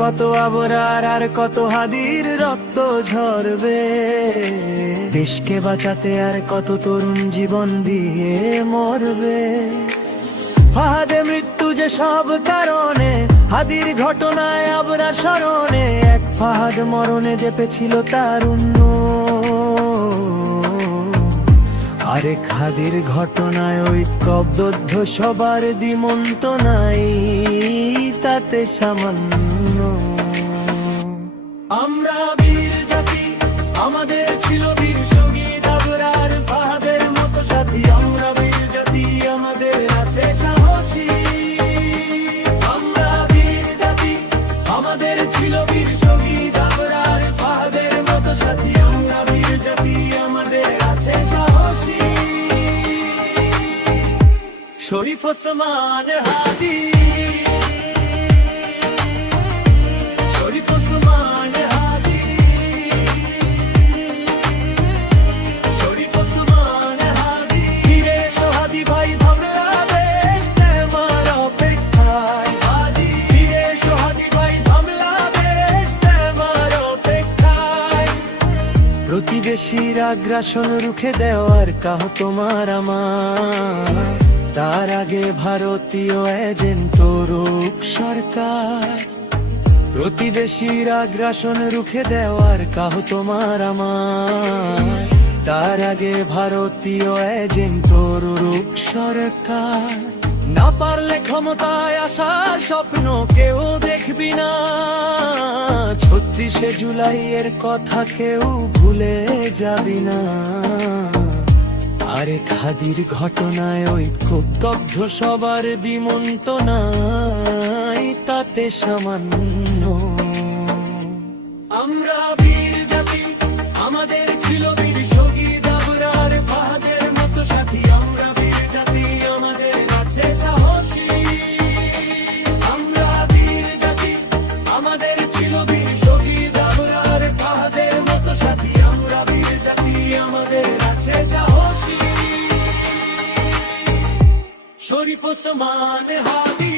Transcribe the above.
কত আবরার আর কত হাদির রক্ত ঝরবে, দেশকে বাঁচাতে আর কত তরুণ জীবন দিয়ে মরবে। ফাহাদে মৃত্যু যে সব কারণে, হাদির ঘটনায় আবরার স্মরণে, এক ফাহাদ মরণে চেপেছিল তারুণ্য। আরেক হাদির ঘটনায় ঐক্যবদ্ধ সবার দ্বিমন্ত নাই তাতে সামান্য। আমরা বীর জাতি, আমাদের ছিল বীর শহীদ আবরার ফাহাদের মতো সাথী। আমরা বীর জাতি, আমাদের আছে সাহসী। আমরা বীর জাতি, আমাদের ছিল বীর শহীদ আবরার ফাহাদের মতো সাথী। আমরা বীর জাতি, আমাদের আছে সাহসী। শরীফ ওসমান হাদি, শরীফ ওসমান হাদি, শরীফ ওসমান হাদি। ফিরে এসো হাদি ভাই, বাংলাদেশ তোমার অপেক্ষায়। হাদি ফিরে এসো হাদি ভাই, বাংলাদেশ তোমার অপেক্ষায়। প্রতিবেশীর আগ্রাসন রুখে দেওয়ার কাহ তোমার আমার, তার আগে ভারতীয় এজেন্ট রুখ সরকার। প্রতিবেশীর আগ্রাসন রুখে দেওয়ার কাহ তোমার আমার, তার আগে ভারতীয় এজেন্ট রুখ সরকার। না পারলে ক্ষমতায় আসার স্বপ্ন কেউ দেখবি না, ৩৬শে জুলাইয়ের কথা কেউ ভুলে যাবি না। আরেক হাদির ঘটনায় ঐক্যবদ্ধ সবার দ্বিমন্ত নাই তাতে সামান্য। আমরা বীর জাতি, আমাদের ছিল বীর শহীদ আবরার ফাহাদের মতো সাথী। আমরা বীর জাতি, আমাদের আছে সাহসী। আমরা বীর জাতি, আমাদের ছিল বীর শহীদ আবরার ফাহাদের মতো সাথী। আমরা বীর জাতি, আমাদের আছে সাহসী। শরীফ ওসমান হাদি।